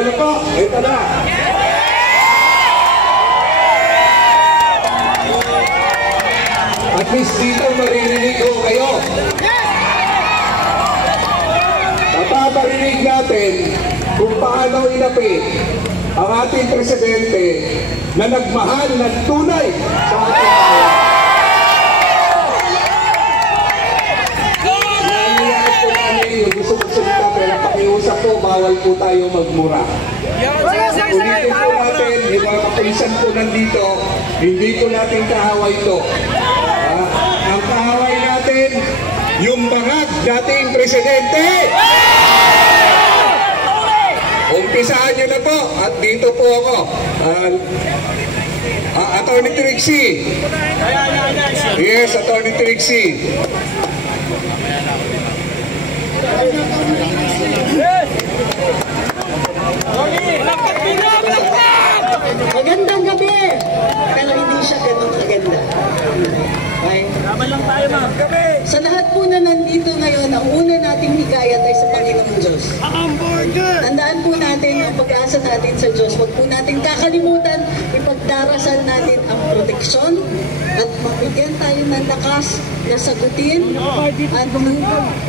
na po, ito na. At least dito maririnig ko kayo. Napaparinig natin kung paano inapit ang ating presidente na nagmahal ng tunay sa ating bayan. Nangyayari po namin yung gusto magsalita pero pakiusap po, bawal po tayo magmura. Ulitin po natin, yung mga kapulisan po nandito, hindi po natin kahaway ito. Ang kahaway natin, yung bangag dating presidente. Umpisahan nyo na po at dito po ako. Attorney Trixie. Yes, Attorney Trixie. Magandang gabi! Pero hindi siya ganun kaganda. Okay? Tama lang tayo, ma'am. Sa lahat po na nandito ngayon, ang una nating hikayat ay sa Panginoong Diyos. Tandaan po natin yung pag-asa natin sa Diyos. Huwag po natin kakalimutan, ipagdarasal natin ang proteksyon at mabigyan tayo ng lakas na sagutin at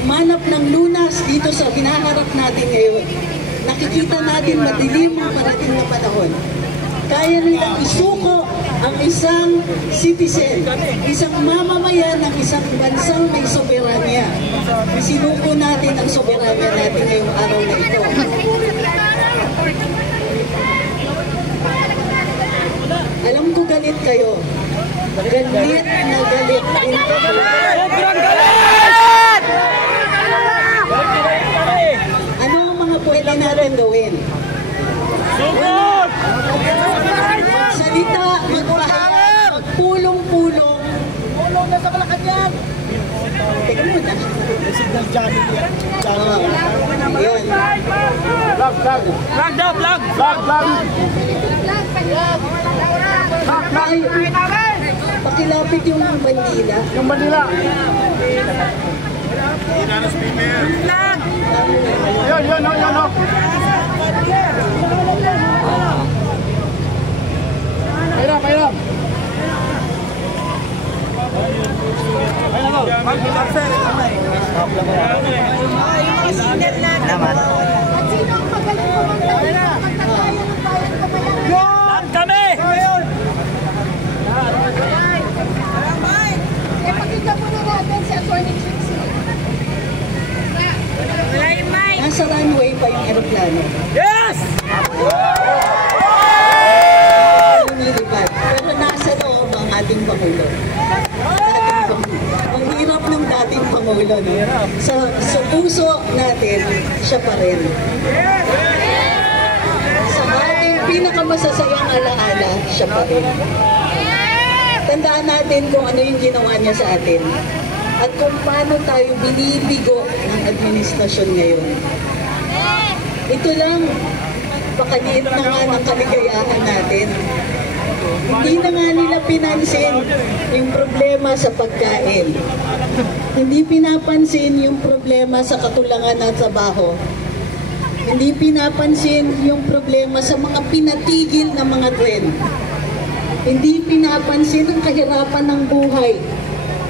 manap ng lunas dito sa hinaharap natin ngayon. Nakikita natin madilim ang parating na panahon. Kaya nilang isuko ang isang citizen, isang mamamayan ng isang bansang may soberanya. Isinuko natin ang soberanya natin ngayong araw na ito. Alam ko galit kayo. Galit na galit. Sobrang galit! Ano ang mga pwede natin gawin? Sugod! Salita, magpahayag, magpulong-pulong. Pulong na sa Malacanang! Teka muna. Signal Johnny. Yan. Vlog daw, vlog! Ay, pakilapit yung bandila. Yung bandila. Yun. Pairam. Kami! Pakita po na natin si Attorney Trixie. Nasa runway pa yung aeroplano. Yes! Lumilipad. Pero nasa loob ang ating Pangulo. Ang hirap ng dating Pangulo, no? Sa puso natin, siya pa rin. Sa ating pinakamasasayang alaala, siya pa rin. Tandaan natin kung ano yung ginawa niya sa atin at kung paano tayo binibigo ng administrasyon ngayon. Ito lang, pakaliit na nga ng kaligayahan natin. Hindi na nga nila pinansin yung problema sa pagkain. Hindi pinapansin yung problema sa kakulangan ng trabaho. Hindi pinapansin yung problema sa mga pinatigil na mga tren. Hindi pinapansin ang kahirapan ng buhay.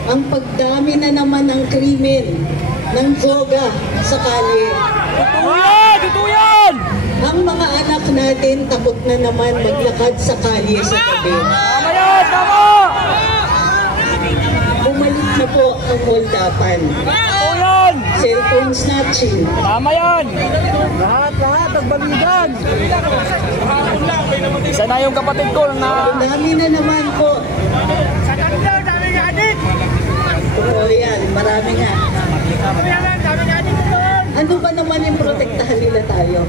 Ang pagdami na naman ng krimen, ng droga sa kalye. Ito yan! Ang mga anak natin takot na naman maglakad sa kalye sa gabi. Tama yan! Tama! Bumalik na po ang holdapan. Ito yan! Cellphone snatching. Tama yan! Lahat, nagbaligan! Isa na yung kapatid ko na... Dami na naman po. Sa kanila, dami nga adik! Oo yan, marami nga. Dami nga adik doon! Ano ba naman yung protektahan nila tayo?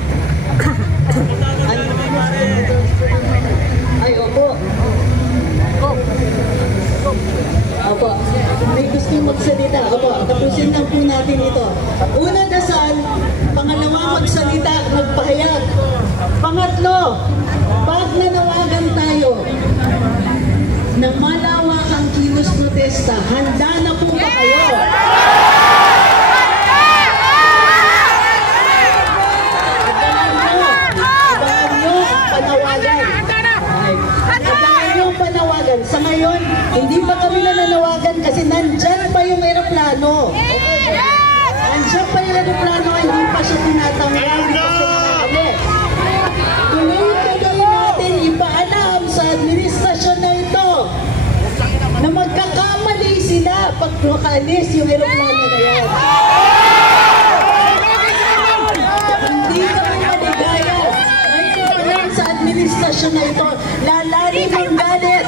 Ay, opo. Opo. May gusto magsalita. Opo, tapusin lang po natin ito. Una, dasal. Pangalawa, magsalita, magpahayag. Pangatlo, pag nanawagan tayo ng malawakang kilos protesta, handa na po ba kayo? eroplano. Andiyan pa yung eroplano, hindi pa siya tinatanggal, hindi pa siya nakaalis. Tuloy-tuloy natin ipaalam sa administrasyon na ito na magkakamali sila pag makaalis yung eroplano na yan. Hindi kami maligaya. Ngayon sa administrasyon na ito, lalalim ang galit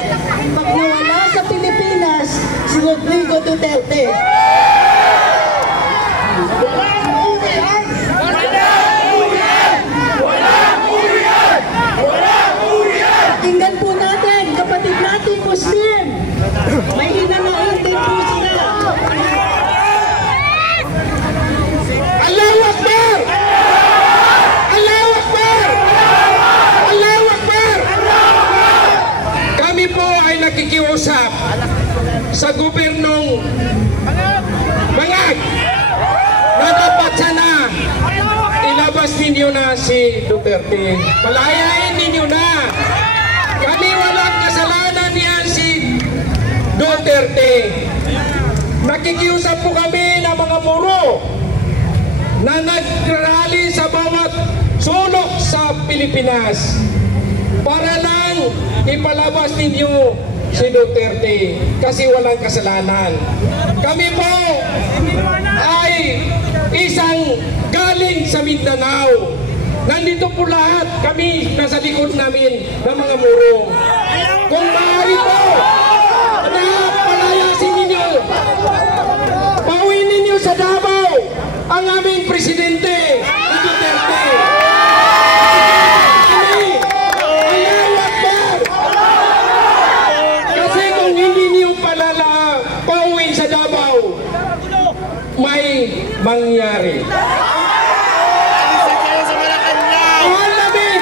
pag nawala sa Pilipinas si Rodrigo Duterte. Pakinggan po natin, kapatid natin Muslim. May hinanain din po sila. Allahu Akbar! Allahu Akbar! Allahu Akbar! Kami po ay nakikiusap sa gobernong Bangag na dapat sana ilabas ninyo na si Duterte. Palayain ninyo na. Kami walang kasalanan niyan si Duterte. Nakikiusap po kami ng mga muro na nagrally sa bawat sulok sa Pilipinas para lang ipalabas ninyo si Duterte kasi walang kasalanan. Kami po ay isang galing sa Mindanao. Nandito po lahat kami nasa likod namin ng mga muro. Kung maaari po na palayasin ninyo, pauwiin ninyo sa Davao ang aming presidente, si Duterte. Allahu Akbar! Kasi kung hindi niyo pauwiin sa Davao, may mangyari. Mahal namin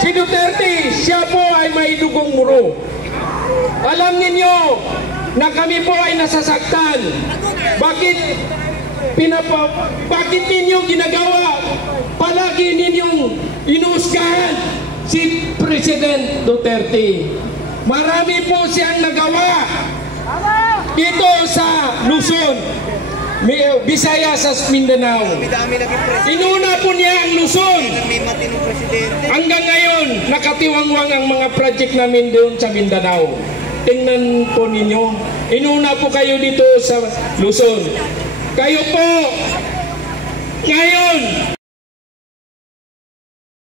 si Duterte, siya po ay may dugong muro. Alam ninyo na kami po ay nasasaktan. Bakit ninyo ginagawa? Palagi ninyong inuuskahan si President Duterte. Marami po siyang nagawa dito sa Luzon, Visayas sa Mindanao. Inuna po niya ang Luzon. Hanggang ngayon, nakatiwangwang ang mga project namin doon sa Mindanao. Tingnan po ninyo, inuna po kayo dito sa Luzon. Kayo po, ngayon,